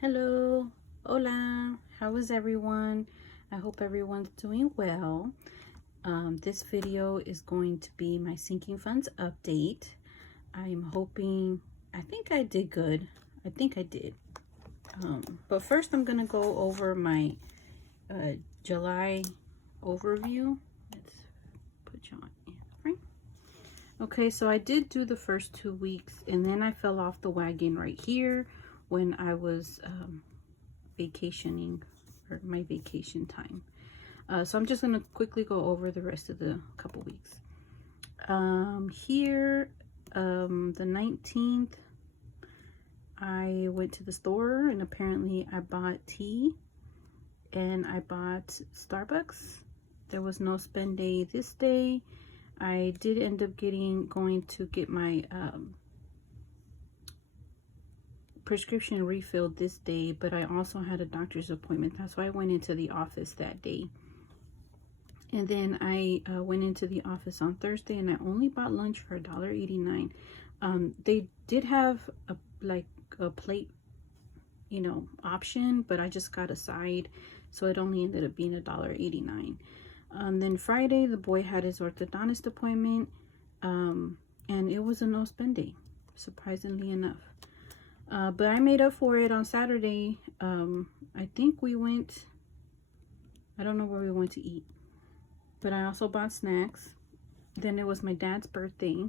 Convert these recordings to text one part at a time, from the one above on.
Hello, hola, how is everyone? I hope everyone's doing well. This video is going to be my sinking funds update. I'm hoping, I think I did good. I think I did. But first I'm gonna go over my July overview. Let's put you on frame. Okay, so I did do the first 2 weeks and then I fell off the wagon right here when I was vacationing, or my vacation time. So I'm just gonna quickly go over the rest of the couple weeks. Here, the 19th, I went to the store and apparently I bought tea and I bought Starbucks. There was no spend day this day. I did end up going to get my prescription refilled this day, but I also had a doctor's appointment. That's why I went into the office that day. And then I went into the office on Thursday and I only bought lunch for $1.89. They did have a plate, option, but I just got a side, so it only ended up being $1.89. Then Friday, the boy had his orthodontist appointment, and it was a no spend day, surprisingly enough. But I made up for it on Saturday. I think we went, I don't know where we went to eat, but I also bought snacks. Then it was my dad's birthday,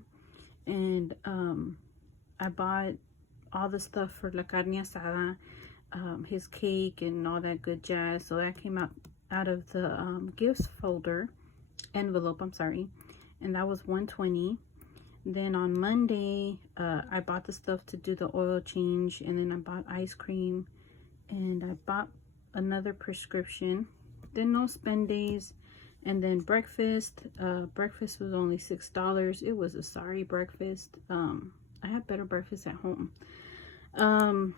and I bought all the stuff for la carne asada, his cake and all that good jazz. So that came out of the gifts folder, envelope, I'm sorry, and that was $120. Then on Monday, I bought the stuff to do the oil change, and then I bought ice cream, and I bought another prescription. Then no spend days, and then breakfast. Breakfast was only $6. It was a sorry breakfast. I had better breakfast at home. And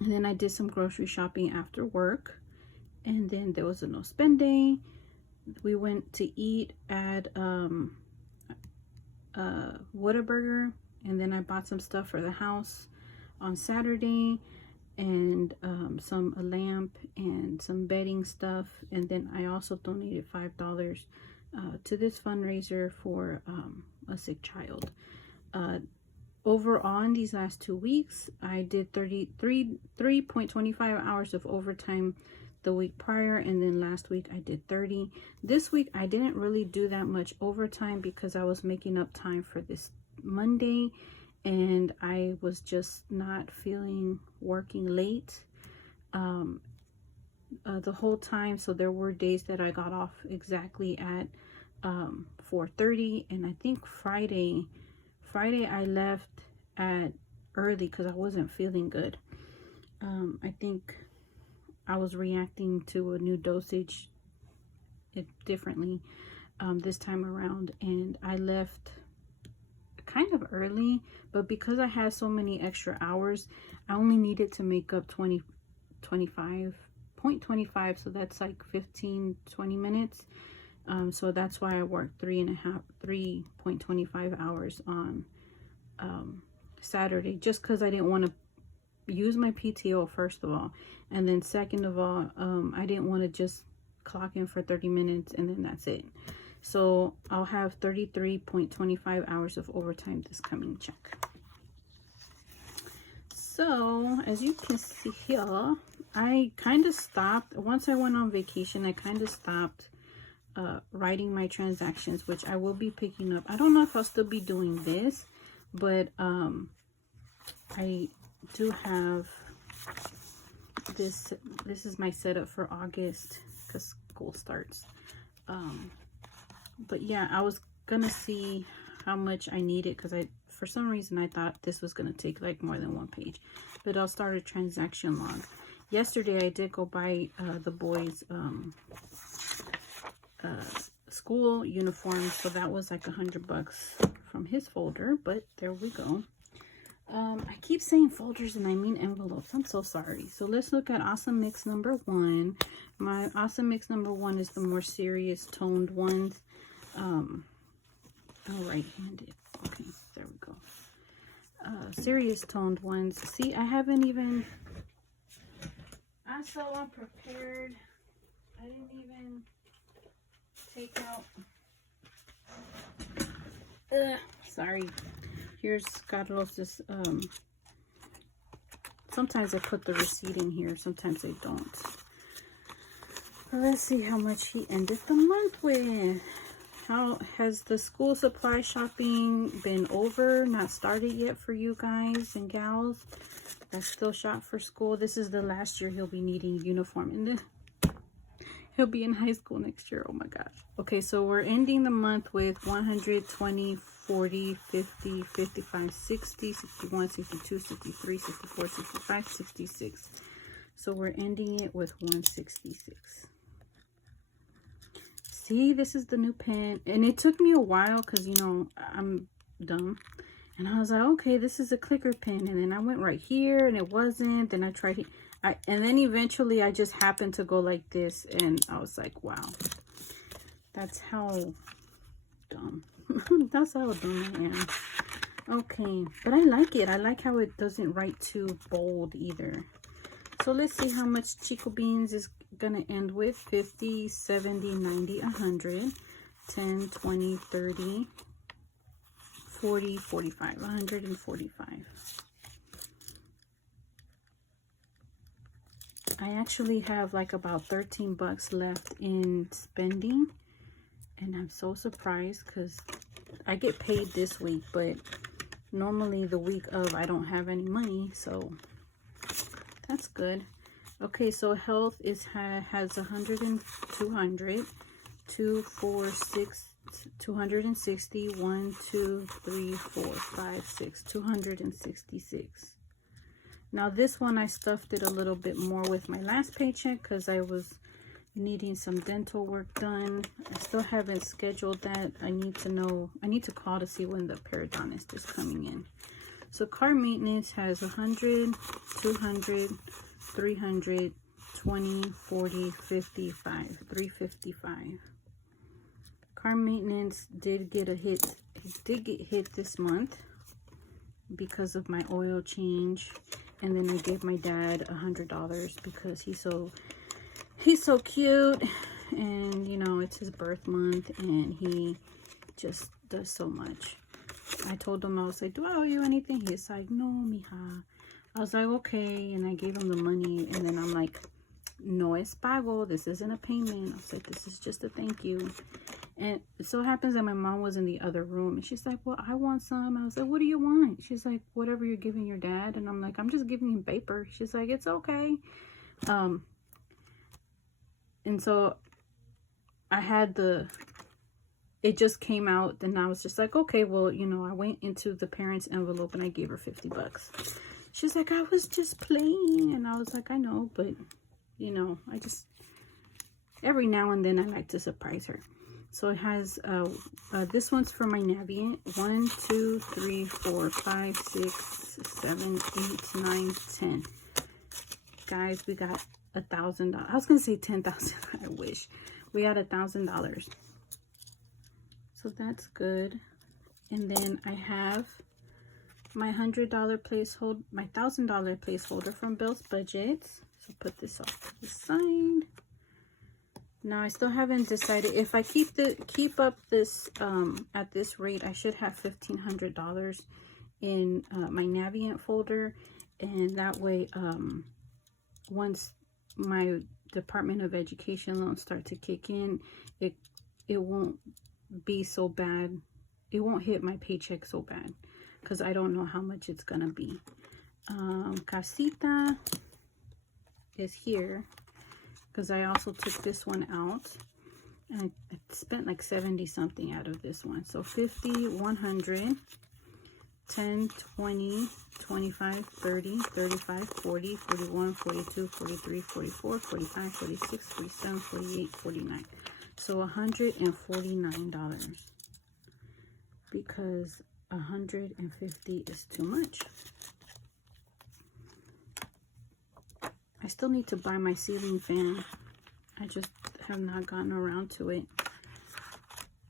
then I did some grocery shopping after work, and then there was a no spend day. We went to eat at Whataburger, and then I bought some stuff for the house on Saturday, and a lamp and some bedding stuff. And then I also donated $5 to this fundraiser for a sick child. Overall, in these last 2 weeks, I did 3.25 hours of overtime the week prior, and then last week I did 30. This week I didn't really do that much overtime because I was making up time for this Monday, and I was just not feeling working late the whole time. So there were days that I got off exactly at 4:30, and I think Friday I left at early because I wasn't feeling good. I think I was reacting to a new dosage differently this time around, and I left kind of early, but because I had so many extra hours, I only needed to make up 25.25, so that's like 15-20 minutes. So that's why I worked 3.25 hours on Saturday, just because I didn't want to use my PTO, first of all, and then second of all, I didn't want to just clock in for 30 minutes and then that's it. So I'll have 33.25 hours of overtime this coming check. So as you can see here, I kind of stopped once I went on vacation. I kind of stopped writing my transactions, which I will be picking up. I don't know if I'll still be doing this, but I do have this is my setup for August because school starts. But yeah, I was gonna see how much I needed because for some reason I thought this was gonna take like more than one page, but I'll start a transaction log. Yesterday I did go buy the boys school uniform, so that was like $100 from his folder, but there we go. I keep saying folders and I mean envelopes. I'm so sorry. So let's look at Awesome Mix number 1. My Awesome Mix number 1 is the more serious toned ones. Right-handed. Okay, there we go. Serious toned ones. See, I haven't even I'm so unprepared. I didn't even take out. Sorry. Here's Carlos's. Sometimes I put the receipt in here. Sometimes I don't. But let's see how much he ended the month with. How has the school supply shopping been over? Not started yet for you guys and gals that still shop for school. This is the last year he'll be needing uniform, and then he'll be in high school next year. Oh my gosh. Okay, so we're ending the month with 120, 40, 50, 55, 60, 61, 62, 63, 64, 65, 66. So we're ending it with 166. See, this is the new pen. And it took me a while because, you know, I'm dumb. And I was like, okay, this is a clicker pen. And then I went right here and it wasn't. Then I tried it. And then eventually I just happened to go like this. And I was like, wow. That's how dumb. That's how dumb I am. Okay. But I like it. I like how it doesn't write too bold either. So let's see how much Chico Beans is going to end with. 50, 70, 90, 100, 10, 20, 30, 40, 45, 145. I actually have like about 13 bucks left in spending. And I'm so surprised because I get paid this week. But normally the week of I don't have any money. So that's good. Okay, so health has 100 and 200, 2, 4, 6, 260, 1, 2, 3, 4, 5, 6, 266. Now this one I stuffed it a little bit more with my last paycheck because I was needing some dental work done. I still haven't scheduled that. I need to call to see when the periodontist is coming in. So car maintenance has 100, 200, 300, 20, 40, 55, 355. Car maintenance did get a hit. It did get hit this month because of my oil change. And then I gave my dad $100 because he's so cute. And you know, it's his birth month and he just does so much. I told him, I was like, do I owe you anything? He's like, no, mija. I was like, okay. And I gave him the money. And then I'm like, no es pago. This isn't a payment. I was like, this is just a thank you. And it so happens that my mom was in the other room. And she's like, well, I want some. I was like, what do you want? She's like, whatever you're giving your dad. And I'm like, I'm just giving him paper. She's like, it's okay. And so I had it just came out, and I was just like, okay, well, you know, I went into the parents' envelope and I gave her 50 bucks. She's like, I was just playing. And I was like, I know, but, you know, I just, every now and then I like to surprise her. So it has, this one's for my Navient. 1, 2, 3, 4, 5, 6, 7, 8, 9, 10. Guys, we got $1,000. I was going to say 10,000. I wish. We got $1,000. So that's good. And then I have my $100 placeholder, my $1,000 placeholder from Bill's Budgets. So put this off to the side. Now I still haven't decided if I keep up this at this rate. I should have $1,500 in my Navient folder, and that way once my Department of Education loans start to kick in, it won't be so bad. It won't hit my paycheck so bad because I don't know how much it's gonna be. Casita is here because I also took this one out, and I spent like 70 something out of this one. So 50, 100, 10, 20, 25, 30, 35, 40, 41, 42, 43, 44, 45, 46, 47, 48, 49. So $149 because 150 is too much. I still need to buy my ceiling fan. I just have not gotten around to it.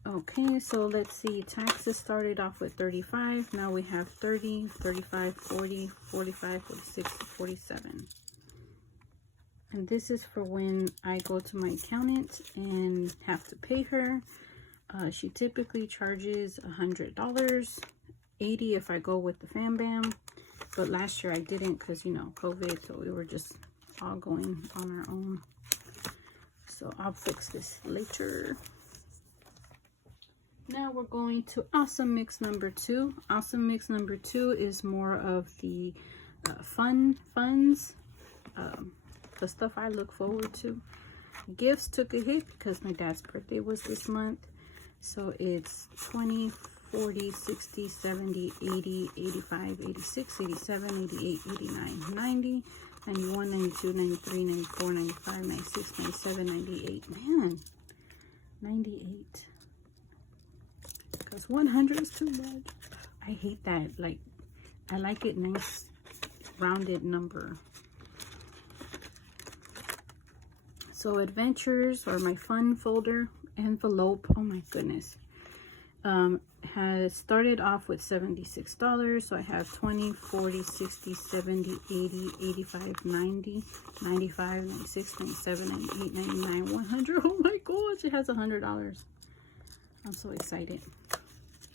Okay, so let's see. Taxes started off with 35. Now we have 30, 35, 40, 45, 46, 47. And this is for when I go to my accountant and have to pay her. She typically charges $100, $80 if I go with the Fam Bam. But last year I didn't because, you know, COVID, so we were just all going on our own. So I'll fix this later. Now we're going to Awesome Mix number 2. Awesome Mix number 2 is more of the funds. The stuff I look forward to. Gifts took a hit because my dad's birthday was this month. So it's 20, 40, 60, 70, 80, 85, 86, 87, 88, 89, 90, 91, 92, 93, 94, 95, 96, 97, 98. Man, 98. Because 100 is too much. I hate that. Like, I like it nice, rounded number. So adventures, or my fun folder envelope, oh my goodness, has started off with $76. So I have 20, 40, 60, 70, 80, 85, 90, 95, 96, 97, 98, 99, 100. Oh my gosh, it has $100. I'm so excited.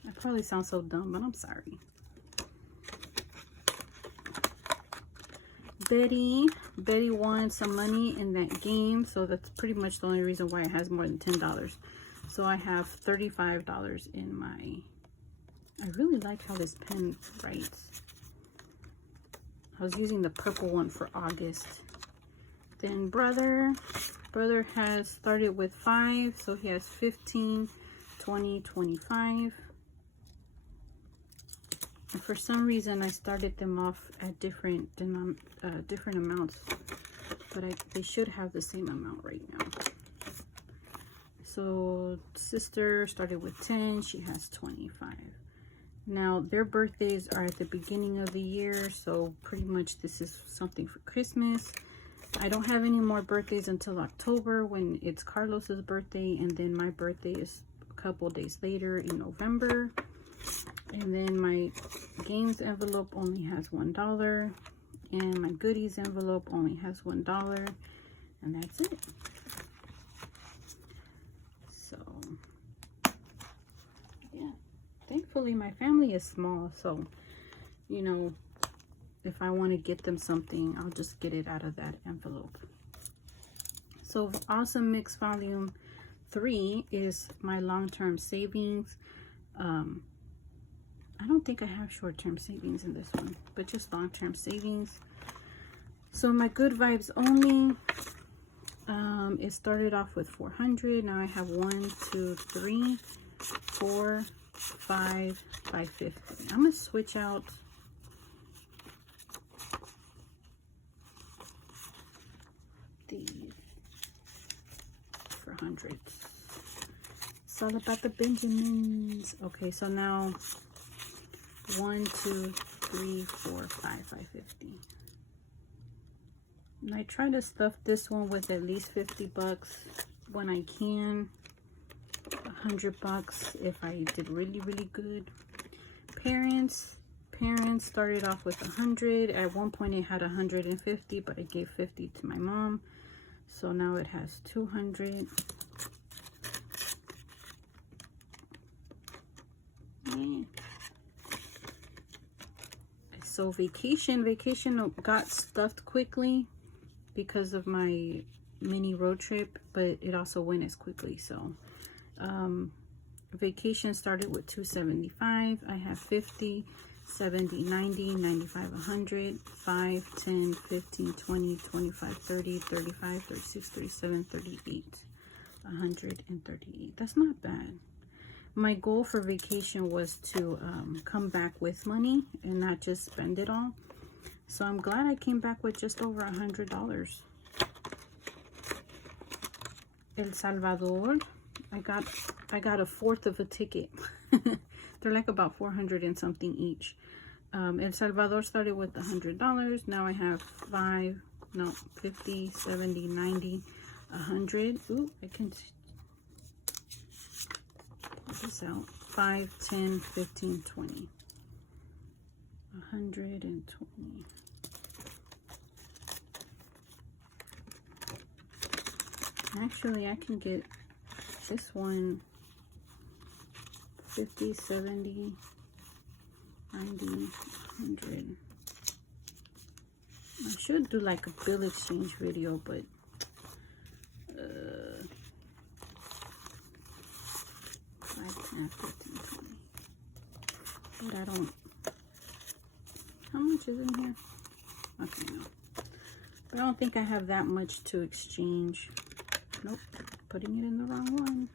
I probably sound so dumb, but I'm sorry. Betty won some money in that game, so that's pretty much the only reason why it has more than $10. So I have $35 in my... I really like how this pen writes. I was using the purple one for August. Then brother has started with 5, so he has 15, 20, 25. And for some reason, I started them off at different amounts, but they should have the same amount right now. So sister started with 10, she has 25. Now their birthdays are at the beginning of the year, so pretty much this is something for Christmas. I don't have any more birthdays until October, when it's Carlos's birthday, and then my birthday is a couple days later in November. And then my games envelope only has $1, and my goodies envelope only has $1, and that's it. So yeah, thankfully my family is small, so you know, if I want to get them something, I'll just get it out of that envelope. So Awesome Mix Volume 3 is my long-term savings. I don't think I have short-term savings in this one, but just long-term savings. So my Good Vibes Only, it started off with 400. Now I have 1, 2, 3, 4, 5, 550. I'm gonna switch out these for hundreds. It's all about the Benjamins. Okay, so now 1, 2, 3, 4, 5, 550. And I try to stuff this one with at least 50 bucks when I can. 100 bucks if I did really, really good. Parents started off with 100. At one point it had 150, but I gave 50 to my mom. So now it has 200. Yeah. So vacation got stuffed quickly because of my mini road trip, but it also went as quickly. So vacation started with 275. I have 50, 70, 90, 95, 100, 5, 10, 15, 20, 25, 30, 35, 36, 37, 38, 138. That's not bad. My goal for vacation was to come back with money and not just spend it all. So I'm glad I came back with just over $100. El Salvador, I got a fourth of a ticket. They're like about 400 and something each. El Salvador started with $100. Now I have 50, 70, 90, 100. Ooh, I can pull this out. 5, 10, 15, 20. 120. Actually, I can get this one 50, 70, 90, 100. I should do like a bill exchange video, but 5, 10, 15, 20. But I don't. How much is in here? Okay, no. But I don't think I have that much to exchange. Nope, putting it in the wrong one.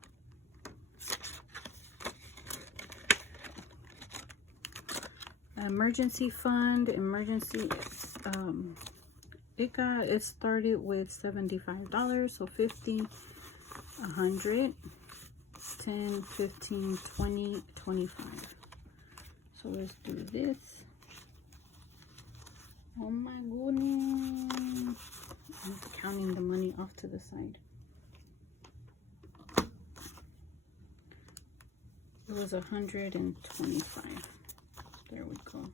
Emergency fund, it started with $75, so 50, 100, 10, 15, 20, 25. So let's do this. Oh my goodness. I'm counting the money off to the side. It was 125. There we go.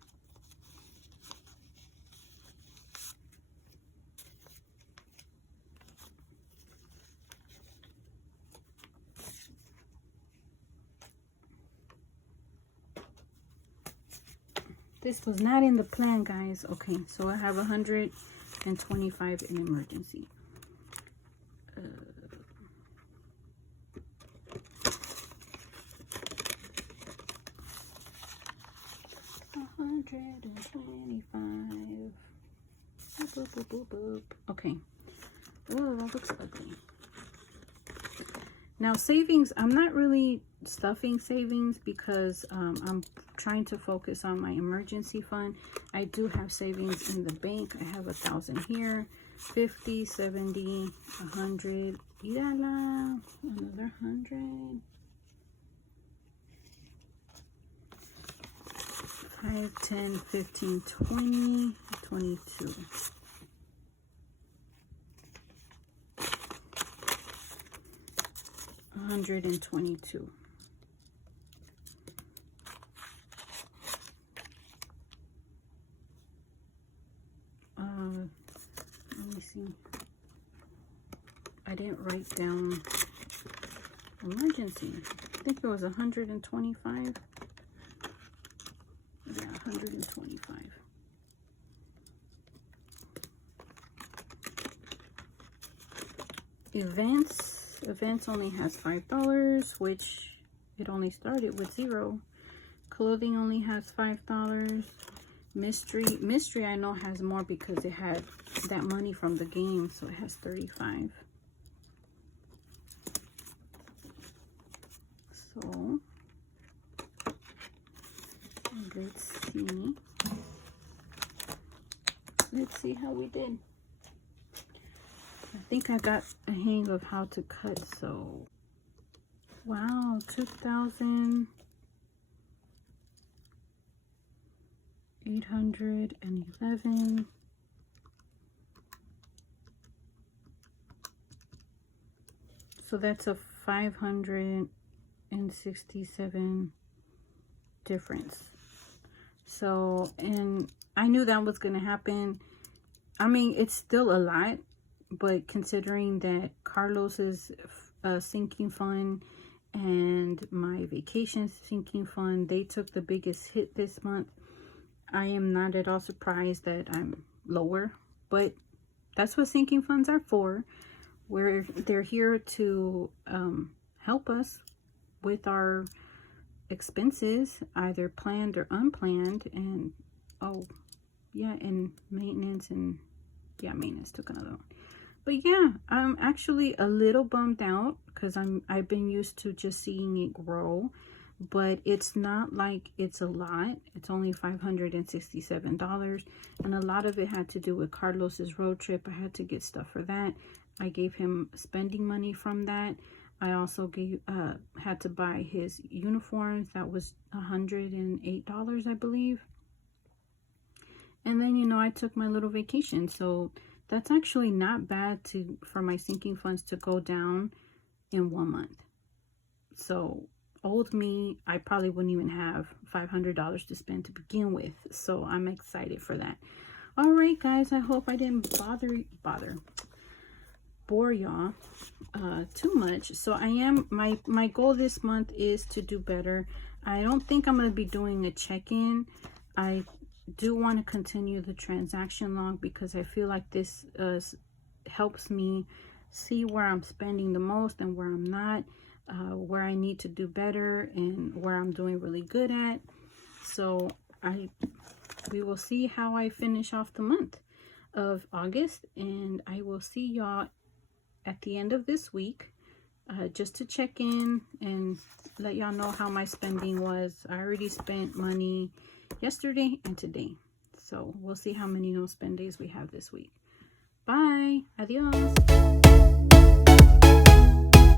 This was not in the plan, guys. Okay, so I have 125 in emergency. 125. Boop, boop, boop, boop. Okay. Oh, that looks ugly. Now savings, I'm not really stuffing savings because I'm trying to focus on my emergency fund. I do have savings in the bank. I have 1,000 here, 50, 70, 100. Yala, another 100. 5, 10, 15, 20, 22. $122. Let me see. I didn't write down emergency. I think it was 125. Yeah, 125. Events only has $5, which it only started with 0. Clothing only has $5. Mystery I know has more because it had that money from the game, so it has 35. So let's see how we did. I think I got a hang of how to cut. So wow, 2,811. So that's a 567 difference. So, and I knew that was going to happen. I mean, it's still a lot, but considering that Carlos's sinking fund and my vacation sinking fund, they took the biggest hit this month, I am not at all surprised that I'm lower, but that's what sinking funds are for. They're here to help us with our expenses, either planned or unplanned. And oh yeah, and maintenance, and yeah, maintenance took another one. But yeah, I'm actually a little bummed out because I've been used to just seeing it grow, but it's not like it's a lot. It's only $567, and a lot of it had to do with Carlos's road trip. I had to get stuff for that. I gave him spending money from that. I also had to buy his uniforms. That was $108, I believe. And then, you know, I took my little vacation. So that's actually not bad for my sinking funds to go down in 1 month. So old me, I probably wouldn't even have $500 to spend to begin with. So I'm excited for that. All right, guys, I hope I didn't bother. bore y'all too much. So I am, my goal this month is to do better. I don't think I'm going to be doing a check-in. I do want to continue the transaction log because I feel like this helps me see where I'm spending the most and where I'm not, where I need to do better and where I'm doing really good at. So we will see how I finish off the month of August, and I will see y'all at the end of this week, just to check in and let y'all know how my spending was. I already spent money yesterday and today, so we'll see how many no spend days we have this week. Bye. Adios.